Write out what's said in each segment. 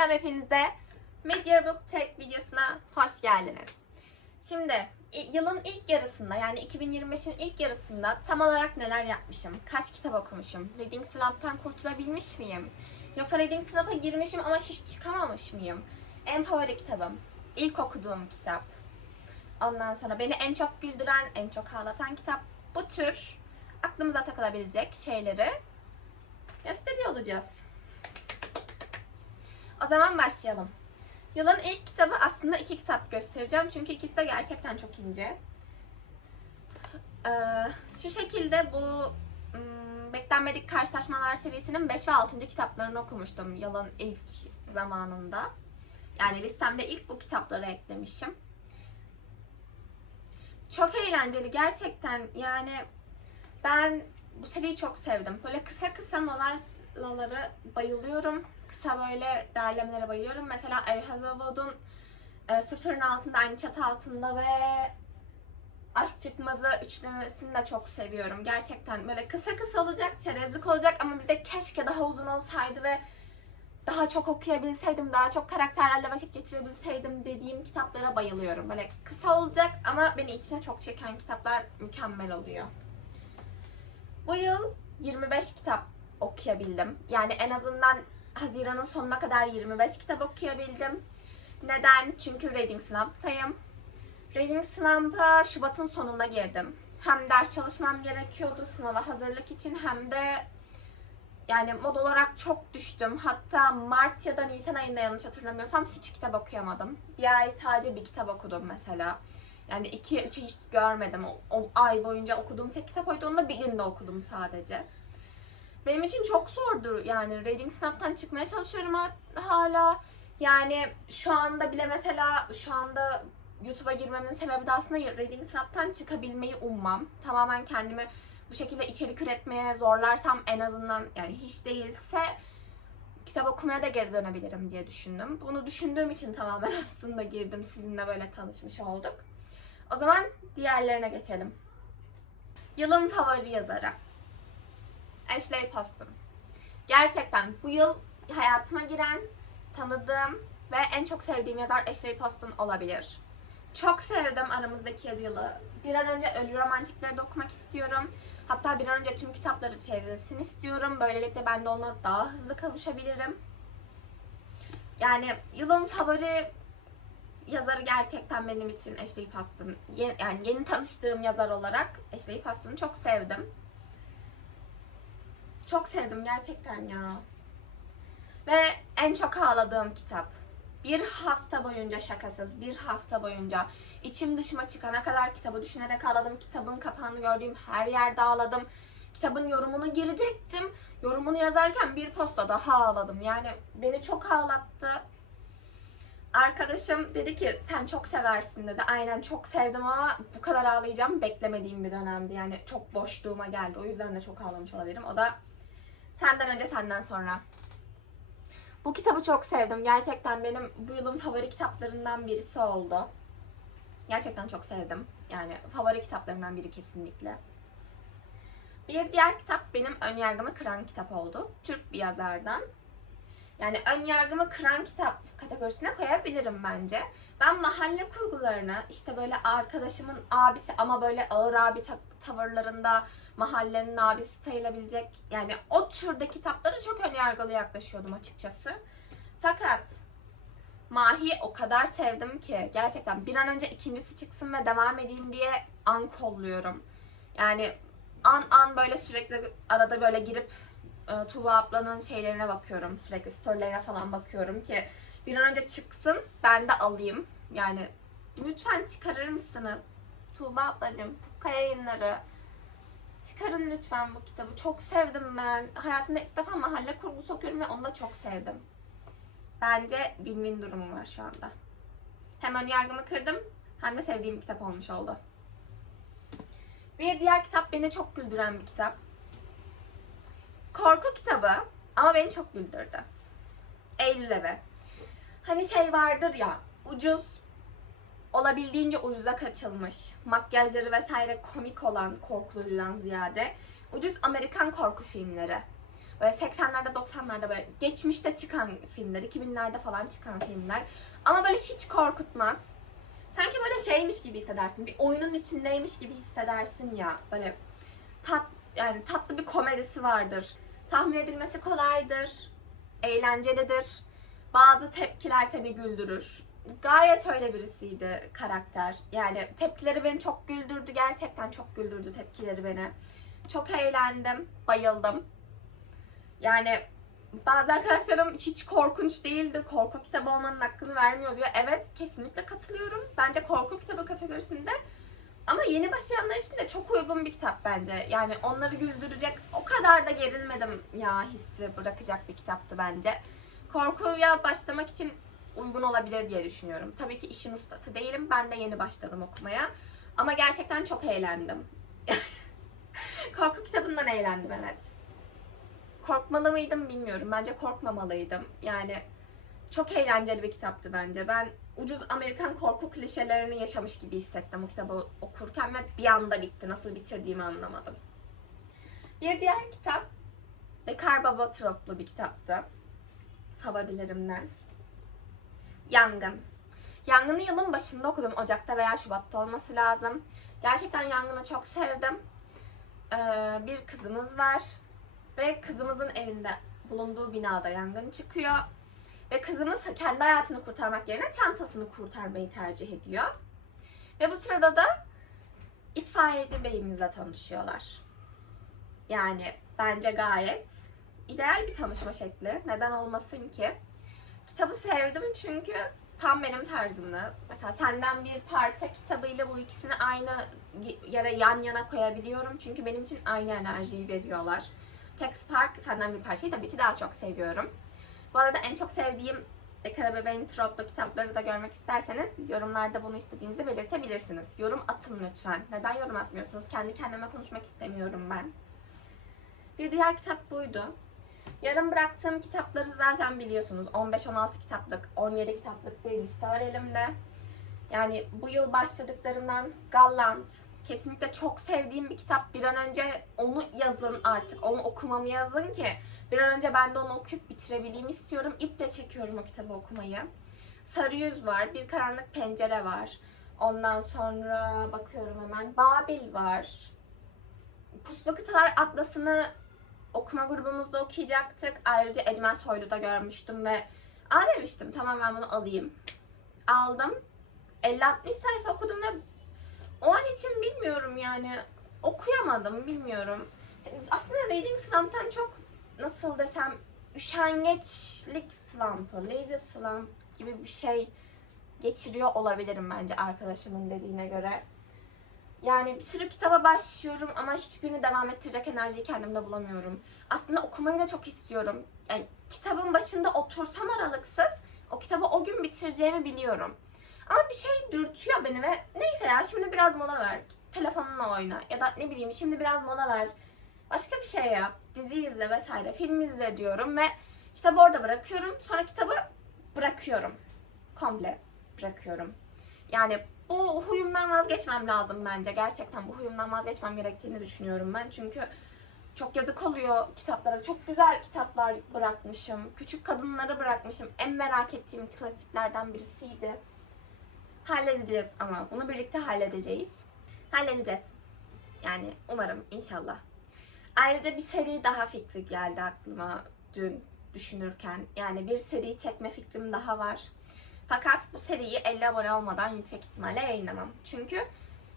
Selam hepinize. Media Book Tech videosuna hoş geldiniz. Şimdi yılın ilk yarısında yani 2025'in ilk yarısında tam olarak neler yapmışım? Kaç kitap okumuşum? Reading Slump'tan kurtulabilmiş miyim? Yoksa Reading Slump'a girmişim ama hiç çıkamamış mıyım? En favori kitabım, ilk okuduğum kitap. Ondan sonra beni en çok güldüren, en çok ağlatan kitap. Bu tür aklımıza takılabilecek şeyleri gösteriyor olacağız. O zaman başlayalım. Yılın ilk kitabı aslında iki kitap göstereceğim. Çünkü ikisi de gerçekten çok ince. Ee, şu şekilde bu ım, Beklenmedik Karşılaşmalar serisinin 5 ve 6. kitaplarını okumuştum yılın ilk zamanında. Yani listemde ilk bu kitapları eklemişim. Çok eğlenceli gerçekten. Yani ben bu seriyi çok sevdim. Böyle kısa kısa novellaları bayılıyorum. Kısa böyle derlemelere bayılıyorum. Mesela El Hazavud'un e, Sıfırın Altında, Aynı Çatı Altında ve Aşk Çıkmazı üçlemesini de çok seviyorum. Gerçekten böyle kısa kısa olacak, çerezlik olacak ama bize keşke daha uzun olsaydı ve daha çok okuyabilseydim, daha çok karakterlerle vakit geçirebilseydim dediğim kitaplara bayılıyorum. Böyle kısa olacak ama beni içine çok çeken kitaplar mükemmel oluyor. Bu yıl 25 kitap okuyabildim. Yani en azından Haziran'ın sonuna kadar 25 kitap okuyabildim. Neden? Çünkü Reading Slump'tayım. Reading Slump'a Şubat'ın sonunda girdim. Hem ders çalışmam gerekiyordu sınava hazırlık için hem de yani mod olarak çok düştüm. Hatta Mart ya da Nisan ayında yanlış hatırlamıyorsam hiç kitap okuyamadım. Bir ay sadece bir kitap okudum mesela. Yani iki, üçü hiç görmedim. O, o ay boyunca okuduğum tek kitap oydu. Onu da bir günde okudum sadece. Benim için çok zordu yani. Reading Snap'tan çıkmaya çalışıyorum ha- hala. Yani şu anda bile mesela şu anda YouTube'a girmemin sebebi de aslında Reading Snap'tan çıkabilmeyi ummam. Tamamen kendimi bu şekilde içerik üretmeye zorlarsam en azından yani hiç değilse kitap okumaya da geri dönebilirim diye düşündüm. Bunu düşündüğüm için tamamen aslında girdim. Sizinle böyle tanışmış olduk. O zaman diğerlerine geçelim. Yılın favori yazarı. Ashley Poston. Gerçekten bu yıl hayatıma giren, tanıdığım ve en çok sevdiğim yazar Ashley Poston olabilir. Çok sevdim aramızdaki yılı. Bir an önce Ölü Romantikleri de okumak istiyorum. Hatta bir an önce tüm kitapları çevrilsin istiyorum. Böylelikle ben de ona daha hızlı kavuşabilirim. Yani yılın favori yazarı gerçekten benim için Ashley Poston. Yeni, yani yeni tanıştığım yazar olarak Ashley Poston'u çok sevdim. Çok sevdim gerçekten ya. Ve en çok ağladığım kitap. Bir hafta boyunca şakasız, bir hafta boyunca içim dışıma çıkana kadar kitabı düşünerek ağladım. Kitabın kapağını gördüğüm her yerde ağladım. Kitabın yorumunu girecektim. Yorumunu yazarken bir posta daha ağladım. Yani beni çok ağlattı. Arkadaşım dedi ki sen çok seversin dedi. Aynen çok sevdim ama bu kadar ağlayacağım beklemediğim bir dönemdi. Yani çok boşluğuma geldi. O yüzden de çok ağlamış olabilirim. O da senden önce senden sonra. Bu kitabı çok sevdim. Gerçekten benim bu yılın favori kitaplarından birisi oldu. Gerçekten çok sevdim. Yani favori kitaplarımdan biri kesinlikle. Bir diğer kitap benim önyargımı kıran kitap oldu. Türk bir yazardan. Yani ön yargımı kıran kitap kategorisine koyabilirim bence. Ben mahalle kurgularını işte böyle arkadaşımın abisi ama böyle ağır abi ta- tavırlarında mahallenin abisi sayılabilecek yani o türde kitaplara çok ön yargılı yaklaşıyordum açıkçası. Fakat Mahi o kadar sevdim ki gerçekten bir an önce ikincisi çıksın ve devam edeyim diye an kolluyorum. Yani an an böyle sürekli arada böyle girip e, Tuğba ablanın şeylerine bakıyorum. Sürekli storylerine falan bakıyorum ki bir an önce çıksın ben de alayım. Yani lütfen çıkarır mısınız? Tuğba ablacığım, Pukka yayınları. Çıkarın lütfen bu kitabı. Çok sevdim ben. Hayatımda ilk defa mahalle kurgusu okuyorum ve onu da çok sevdim. Bence win-win durumum var şu anda. Hem ön yargımı kırdım hem de sevdiğim bir kitap olmuş oldu. Bir diğer kitap beni çok güldüren bir kitap korku kitabı ama beni çok güldürdü. Eylül Evi. Hani şey vardır ya ucuz olabildiğince ucuza kaçılmış makyajları vesaire komik olan korkulucudan ziyade ucuz Amerikan korku filmleri. Böyle 80'lerde 90'larda böyle geçmişte çıkan filmler, 2000'lerde falan çıkan filmler. Ama böyle hiç korkutmaz. Sanki böyle şeymiş gibi hissedersin. Bir oyunun içindeymiş gibi hissedersin ya. Böyle tat yani tatlı bir komedisi vardır. Tahmin edilmesi kolaydır. Eğlencelidir. Bazı tepkiler seni güldürür. Gayet öyle birisiydi karakter. Yani tepkileri beni çok güldürdü. Gerçekten çok güldürdü tepkileri beni. Çok eğlendim. Bayıldım. Yani bazı arkadaşlarım hiç korkunç değildi. Korku kitabı olmanın hakkını vermiyor diyor. Evet kesinlikle katılıyorum. Bence korku kitabı kategorisinde ama yeni başlayanlar için de çok uygun bir kitap bence. Yani onları güldürecek o kadar da gerilmedim ya hissi bırakacak bir kitaptı bence. Korkuya başlamak için uygun olabilir diye düşünüyorum. Tabii ki işin ustası değilim. Ben de yeni başladım okumaya. Ama gerçekten çok eğlendim. Korku kitabından eğlendim evet. Korkmalı mıydım bilmiyorum. Bence korkmamalıydım. Yani çok eğlenceli bir kitaptı bence. Ben ucuz Amerikan korku klişelerini yaşamış gibi hissettim o kitabı okurken ve bir anda bitti. Nasıl bitirdiğimi anlamadım. Bir diğer kitap Bekar Baba Troplu bir kitaptı. Favorilerimden. Yangın. Yangın'ı yılın başında okudum. Ocak'ta veya Şubat'ta olması lazım. Gerçekten Yangın'ı çok sevdim. Ee, bir kızımız var. Ve kızımızın evinde bulunduğu binada yangın çıkıyor. Ve kızımız kendi hayatını kurtarmak yerine çantasını kurtarmayı tercih ediyor. Ve bu sırada da itfaiyeci beyimizle tanışıyorlar. Yani bence gayet ideal bir tanışma şekli. Neden olmasın ki? Kitabı sevdim çünkü tam benim tarzımdı. Mesela senden bir parça kitabıyla bu ikisini aynı yere yan yana koyabiliyorum. Çünkü benim için aynı enerjiyi veriyorlar. Tek fark senden bir parçayı tabii ki daha çok seviyorum. Bu arada en çok sevdiğim Bekar Bebeğin Troplu kitapları da görmek isterseniz yorumlarda bunu istediğinizi belirtebilirsiniz. Yorum atın lütfen. Neden yorum atmıyorsunuz? Kendi kendime konuşmak istemiyorum ben. Bir diğer kitap buydu. Yarım bıraktığım kitapları zaten biliyorsunuz. 15-16 kitaplık, 17 kitaplık bir liste var elimde. Yani bu yıl başladıklarımdan Gallant, kesinlikle çok sevdiğim bir kitap. Bir an önce onu yazın artık, onu okumamı yazın ki bir an önce ben de onu okuyup bitirebileyim istiyorum. İple çekiyorum o kitabı okumayı. Sarı Yüz var, Bir Karanlık Pencere var. Ondan sonra bakıyorum hemen. Babil var. Puslu Kıtalar Atlası'nı okuma grubumuzda okuyacaktık. Ayrıca Ecmel Soylu'da görmüştüm ve aa demiştim tamam ben bunu alayım. Aldım. 50-60 sayfa okudum ve o an için bilmiyorum yani okuyamadım bilmiyorum. Aslında Reading Slump'tan çok nasıl desem üşengeçlik slump'ı, lazy slump gibi bir şey geçiriyor olabilirim bence arkadaşımın dediğine göre. Yani bir sürü kitaba başlıyorum ama hiçbirini devam ettirecek enerjiyi kendimde bulamıyorum. Aslında okumayı da çok istiyorum. Yani kitabın başında otursam aralıksız o kitabı o gün bitireceğimi biliyorum. Ama bir şey dürtüyor beni ve neyse ya şimdi biraz mola ver. Telefonunla oyna ya da ne bileyim şimdi biraz mola ver. Başka bir şey yap. Dizi izle vesaire. Film izle diyorum ve kitabı orada bırakıyorum. Sonra kitabı bırakıyorum. Komple bırakıyorum. Yani bu huyumdan vazgeçmem lazım bence. Gerçekten bu huyumdan vazgeçmem gerektiğini düşünüyorum ben. Çünkü çok yazık oluyor kitaplara. Çok güzel kitaplar bırakmışım. Küçük kadınları bırakmışım. En merak ettiğim klasiklerden birisiydi. Halledeceğiz ama. Bunu birlikte halledeceğiz. Halledeceğiz. Yani umarım inşallah. Ayrıca bir seri daha fikri geldi aklıma dün düşünürken. Yani bir seri çekme fikrim daha var. Fakat bu seriyi 50 abone olmadan yüksek ihtimalle yayınlamam. Çünkü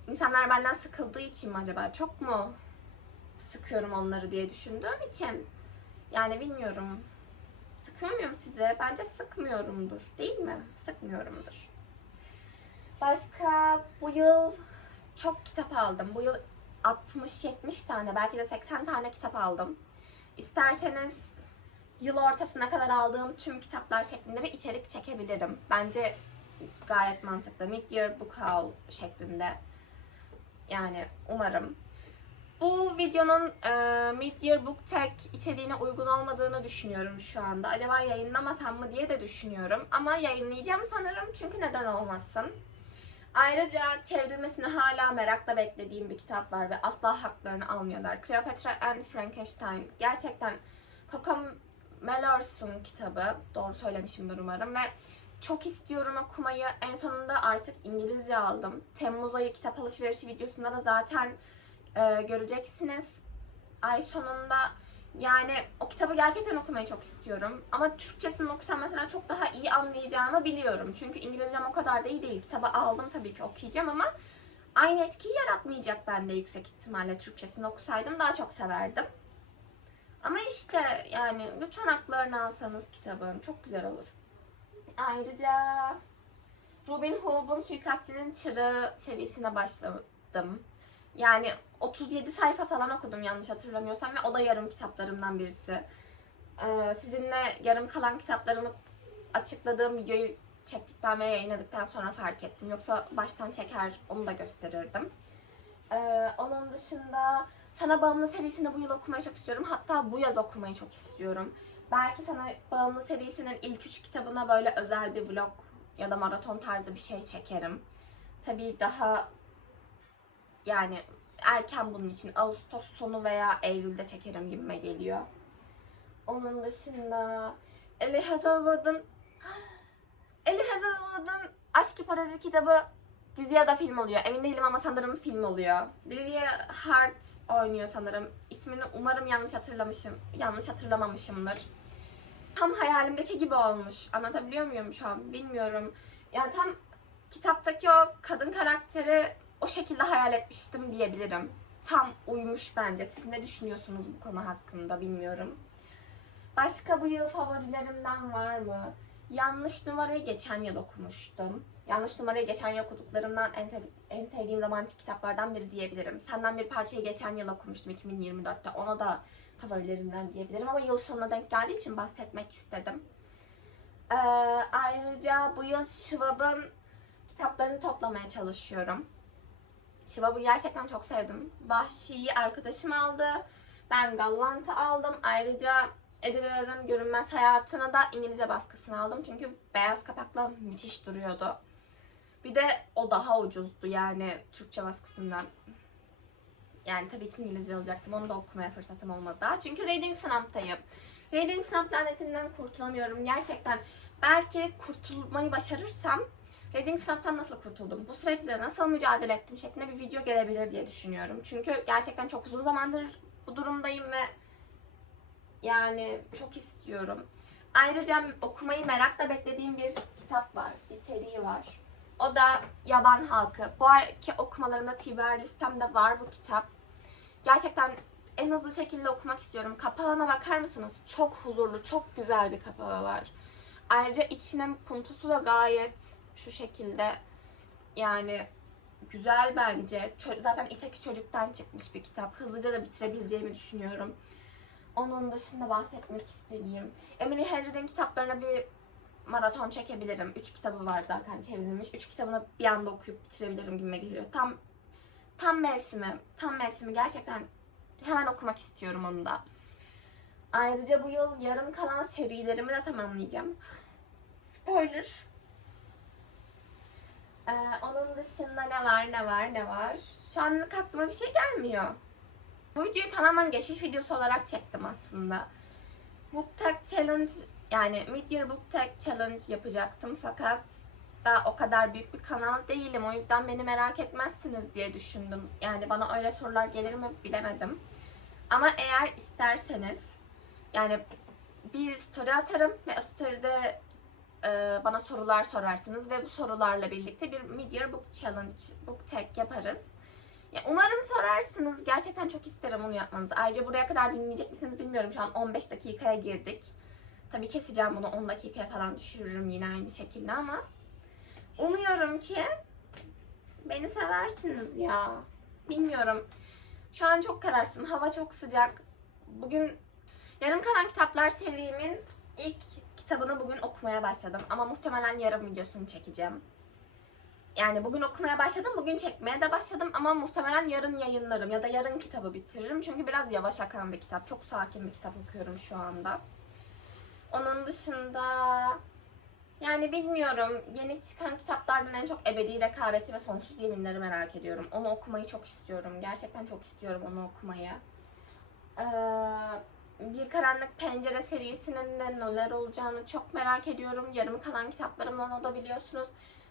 insanlar benden sıkıldığı için mi acaba? Çok mu sıkıyorum onları diye düşündüğüm için. Yani bilmiyorum. Sıkıyor muyum size? Bence sıkmıyorumdur. Değil mi? Sıkmıyorumdur. Başka bu yıl çok kitap aldım. Bu yıl 60-70 tane belki de 80 tane kitap aldım. İsterseniz yıl ortasına kadar aldığım tüm kitaplar şeklinde bir içerik çekebilirim. Bence gayet mantıklı. Mid-year book haul şeklinde. Yani umarım. Bu videonun e, Mid-year book tag içeriğine uygun olmadığını düşünüyorum şu anda. Acaba yayınlamasam mı diye de düşünüyorum. Ama yayınlayacağım sanırım çünkü neden olmasın. Ayrıca çevrilmesini hala merakla beklediğim bir kitap var ve asla haklarını almıyorlar. Cleopatra and Frankenstein. Gerçekten Coco Melors'un kitabı. Doğru söylemişimdir umarım ve çok istiyorum okumayı. En sonunda artık İngilizce aldım. Temmuz ayı kitap alışverişi videosunda da zaten e, göreceksiniz. Ay sonunda yani o kitabı gerçekten okumayı çok istiyorum. Ama Türkçesini okusam mesela çok daha iyi anlayacağımı biliyorum. Çünkü İngilizcem o kadar da iyi değil. Kitabı aldım tabii ki okuyacağım ama aynı etkiyi yaratmayacak bende yüksek ihtimalle Türkçesini okusaydım daha çok severdim. Ama işte yani lütfen haklarını alsanız kitabın çok güzel olur. Ayrıca Robin Hood'un Suikastçının Çırı serisine başladım. Yani 37 sayfa falan okudum yanlış hatırlamıyorsam ve o da yarım kitaplarımdan birisi. Ee, sizinle yarım kalan kitaplarımı açıkladığım videoyu çektikten ve yayınladıktan sonra fark ettim. Yoksa baştan çeker onu da gösterirdim. Ee, onun dışında Sana Bağımlı serisini bu yıl okumayı çok istiyorum. Hatta bu yaz okumayı çok istiyorum. Belki Sana Bağımlı serisinin ilk üç kitabına böyle özel bir vlog ya da maraton tarzı bir şey çekerim. Tabii daha yani erken bunun için Ağustos sonu veya Eylül'de çekerim gibime geliyor. Onun dışında Ellie Hazelwood'un Ellie Hazelwood'un Aşk Hipotezi kitabı dizi ya da film oluyor. Emin değilim ama sanırım film oluyor. Lydia Hart oynuyor sanırım. İsmini umarım yanlış hatırlamışım. Yanlış hatırlamamışımdır. Tam hayalimdeki gibi olmuş. Anlatabiliyor muyum şu an? Bilmiyorum. Yani tam kitaptaki o kadın karakteri o şekilde hayal etmiştim diyebilirim. Tam uymuş bence. Siz ne düşünüyorsunuz bu konu hakkında bilmiyorum. Başka bu yıl favorilerimden var mı? Yanlış numarayı geçen yıl okumuştum. Yanlış numarayı geçen yıl okuduklarımdan en, sev- en sevdiğim romantik kitaplardan biri diyebilirim. Senden bir parçayı geçen yıl okumuştum 2024'te. Ona da favorilerimden diyebilirim ama yıl sonuna denk geldiği için bahsetmek istedim. Ee, ayrıca bu yıl Schwab'ın kitaplarını toplamaya çalışıyorum. Şivab'ı gerçekten çok sevdim. Vahşi'yi arkadaşım aldı. Ben Gallant'ı aldım. Ayrıca Ediler'ın Görünmez Hayatını da İngilizce baskısını aldım. Çünkü beyaz kapakla müthiş duruyordu. Bir de o daha ucuzdu yani Türkçe baskısından. Yani tabii ki İngilizce alacaktım. Onu da okumaya fırsatım olmadı daha. Çünkü Reading Snamp'tayım. Reading Snap lanetinden kurtulamıyorum. Gerçekten belki kurtulmayı başarırsam Reading Snap'tan nasıl kurtuldum? Bu süreçte nasıl mücadele ettim şeklinde bir video gelebilir diye düşünüyorum. Çünkü gerçekten çok uzun zamandır bu durumdayım ve yani çok istiyorum. Ayrıca okumayı merakla beklediğim bir kitap var, bir seri var. O da Yaban Halkı. Bu ayki okumalarımda Tiber listemde var bu kitap. Gerçekten en hızlı şekilde okumak istiyorum. Kapağına bakar mısınız? Çok huzurlu, çok güzel bir kapağı var. Ayrıca içinin puntosu da gayet şu şekilde yani güzel bence. Zaten İteki Çocuk'tan çıkmış bir kitap. Hızlıca da bitirebileceğimi düşünüyorum. Onun dışında bahsetmek istediğim. Emily Henry'nin kitaplarına bir maraton çekebilirim. Üç kitabı var zaten çevrilmiş. Üç kitabını bir anda okuyup bitirebilirim gibime geliyor. Tam tam mevsimi, tam mevsimi gerçekten hemen okumak istiyorum onu da. Ayrıca bu yıl yarım kalan serilerimi de tamamlayacağım. Spoiler. Ee, onun dışında ne var ne var ne var. Şu anlık aklıma bir şey gelmiyor. Bu videoyu tamamen geçiş videosu olarak çektim aslında. Book Tag Challenge yani Mid-Year Book Tag Challenge yapacaktım fakat daha o kadar büyük bir kanal değilim. O yüzden beni merak etmezsiniz diye düşündüm. Yani bana öyle sorular gelir mi bilemedim. Ama eğer isterseniz yani bir story atarım ve o story'de bana sorular sorarsınız ve bu sorularla birlikte bir Mid-Year Book Challenge, Book Tag yaparız. Ya umarım sorarsınız. Gerçekten çok isterim onu yapmanızı. Ayrıca buraya kadar dinleyecek misiniz bilmiyorum. Şu an 15 dakikaya girdik. Tabii keseceğim bunu 10 dakikaya falan düşürürüm yine aynı şekilde ama umuyorum ki beni seversiniz ya. Bilmiyorum. Şu an çok kararsın. Hava çok sıcak. Bugün yarım kalan kitaplar serimin ilk kitabını bugün okumaya başladım. Ama muhtemelen yarım videosunu çekeceğim. Yani bugün okumaya başladım, bugün çekmeye de başladım ama muhtemelen yarın yayınlarım ya da yarın kitabı bitiririm. Çünkü biraz yavaş akan bir kitap. Çok sakin bir kitap okuyorum şu anda. Onun dışında yani bilmiyorum. Yeni çıkan kitaplardan en çok Ebedi Rekabeti ve Sonsuz Yeminleri merak ediyorum. Onu okumayı çok istiyorum. Gerçekten çok istiyorum onu okumayı. Ee, Bir Karanlık Pencere serisinin de neler olacağını çok merak ediyorum. Yarım kalan kitaplarımdan o da biliyorsunuz.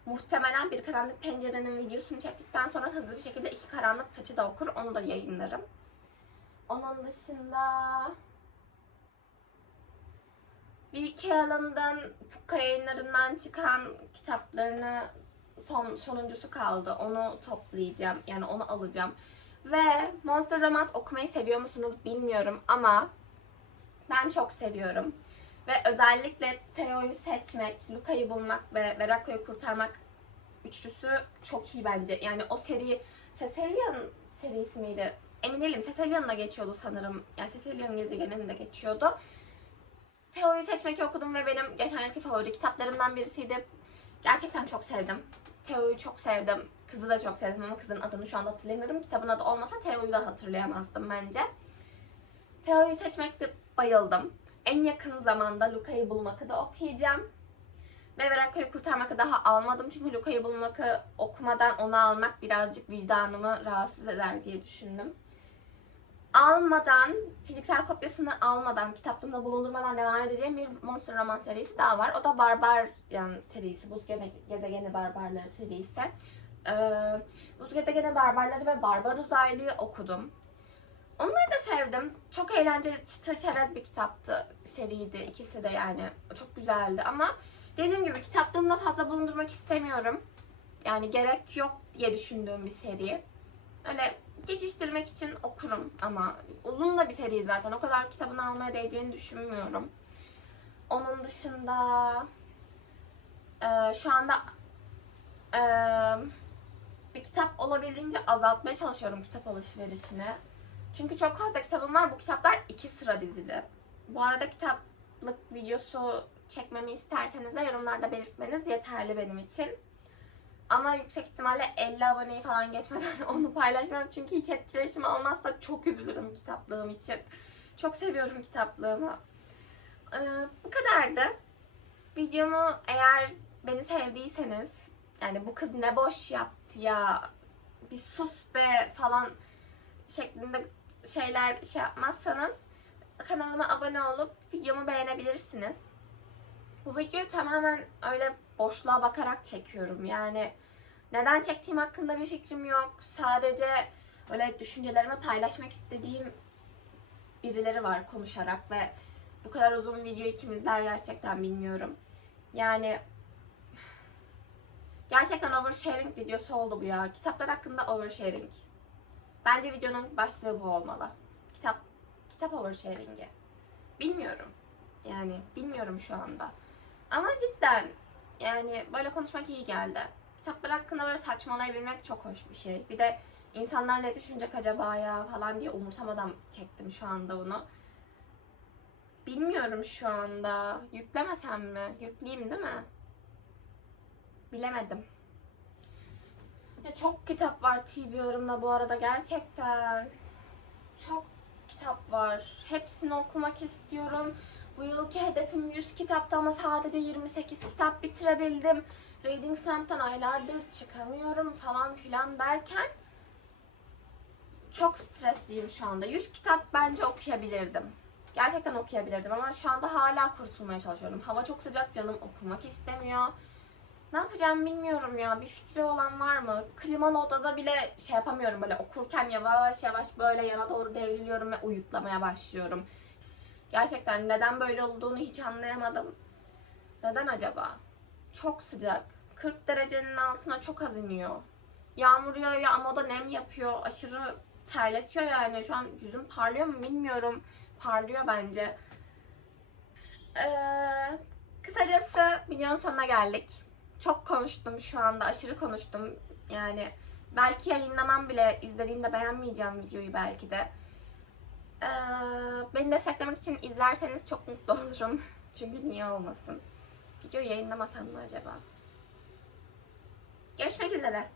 Muhtemelen Bir Karanlık Pencere'nin videosunu çektikten sonra hızlı bir şekilde iki Karanlık Taç'ı da okur. Onu da yayınlarım. Onun dışında... B.K. Allen'dan Pukka yayınlarından çıkan kitaplarını son sonuncusu kaldı. Onu toplayacağım. Yani onu alacağım. Ve Monster Romance okumayı seviyor musunuz bilmiyorum ama ben çok seviyorum. Ve özellikle Theo'yu seçmek, Luka'yı bulmak ve Verako'yu kurtarmak üçlüsü çok iyi bence. Yani o seri Cecilian serisi miydi? Emin değilim. Cecilian'da geçiyordu sanırım. Yani Cecilian gezegeninde geçiyordu. Theo'yu seçmek okudum ve benim geçen yılki favori kitaplarımdan birisiydi. Gerçekten çok sevdim. Theo'yu çok sevdim. Kızı da çok sevdim ama kızın adını şu anda hatırlamıyorum. Kitabın adı olmasa Theo'yu da hatırlayamazdım bence. Theo'yu seçmekte bayıldım. En yakın zamanda Luka'yı bulmakı da okuyacağım. Ve Verako'yu kurtarmakı daha almadım. Çünkü Luka'yı bulmakı okumadan onu almak birazcık vicdanımı rahatsız eder diye düşündüm. Almadan, fiziksel kopyasını almadan, kitaplığımda bulundurmadan devam edeceğim bir Monster Roman serisi daha var. O da Barbar yani serisi. Buz Gezegeni Barbarları serisi. Ee, Buz Gezegeni Barbarları ve Barbar Uzaylıyı okudum. Onları da sevdim. Çok eğlenceli, çıtır çerez bir kitaptı. Seriydi ikisi de yani. Çok güzeldi ama dediğim gibi kitaplığımda fazla bulundurmak istemiyorum. Yani gerek yok diye düşündüğüm bir seri. Öyle geçiştirmek için okurum ama uzun da bir seri zaten. O kadar kitabını almaya değeceğini düşünmüyorum. Onun dışında e, şu anda e, bir kitap olabildiğince azaltmaya çalışıyorum kitap alışverişini. Çünkü çok fazla kitabım var. Bu kitaplar iki sıra dizili. Bu arada kitaplık videosu çekmemi isterseniz de yorumlarda belirtmeniz yeterli benim için. Ama yüksek ihtimalle 50 aboneyi falan geçmeden onu paylaşmam. Çünkü hiç etkileşim olmazsa çok üzülürüm kitaplığım için. Çok seviyorum kitaplığımı. Ee, bu kadardı. Videomu eğer beni sevdiyseniz yani bu kız ne boş yaptı ya bir sus be falan şeklinde şeyler şey yapmazsanız kanalıma abone olup videomu beğenebilirsiniz. Bu videoyu tamamen öyle boşluğa bakarak çekiyorum. Yani neden çektiğim hakkında bir fikrim yok. Sadece öyle düşüncelerimi paylaşmak istediğim birileri var konuşarak ve bu kadar uzun video kim izler gerçekten bilmiyorum. Yani gerçekten oversharing videosu oldu bu ya. Kitaplar hakkında oversharing. Bence videonun başlığı bu olmalı. Kitap kitap oversharing'i. Bilmiyorum. Yani bilmiyorum şu anda. Ama cidden yani böyle konuşmak iyi geldi. Kitaplar hakkında böyle saçmalayabilmek çok hoş bir şey. Bir de insanlar ne düşünecek acaba ya falan diye umursamadan çektim şu anda bunu. Bilmiyorum şu anda. Yüklemesem mi? Yükleyeyim değil mi? Bilemedim. Ya çok kitap var TBR'ımda bu arada gerçekten. Çok kitap var. Hepsini okumak istiyorum. Bu yılki hedefim 100 kitaptı ama sadece 28 kitap bitirebildim. Reading Slamp'tan aylardır çıkamıyorum falan filan derken çok stresliyim şu anda. 100 kitap bence okuyabilirdim. Gerçekten okuyabilirdim ama şu anda hala kurtulmaya çalışıyorum. Hava çok sıcak, canım okumak istemiyor. Ne yapacağım bilmiyorum ya. Bir fikri olan var mı? Klimalı odada bile şey yapamıyorum böyle okurken yavaş yavaş böyle yana doğru devriliyorum ve uyuklamaya başlıyorum. Gerçekten neden böyle olduğunu hiç anlayamadım. Neden acaba? Çok sıcak. 40 derecenin altına çok az iniyor. Yağmur yağıyor ama o da nem yapıyor. Aşırı terletiyor yani. Şu an yüzüm parlıyor mu bilmiyorum. Parlıyor bence. Ee, kısacası videonun sonuna geldik. Çok konuştum şu anda. Aşırı konuştum. Yani belki yayınlamam bile izlediğimde beğenmeyeceğim videoyu belki de. Ee, beni desteklemek için izlerseniz çok mutlu olurum. Çünkü niye olmasın? Video yayınlamasam mı acaba? Görüşmek üzere.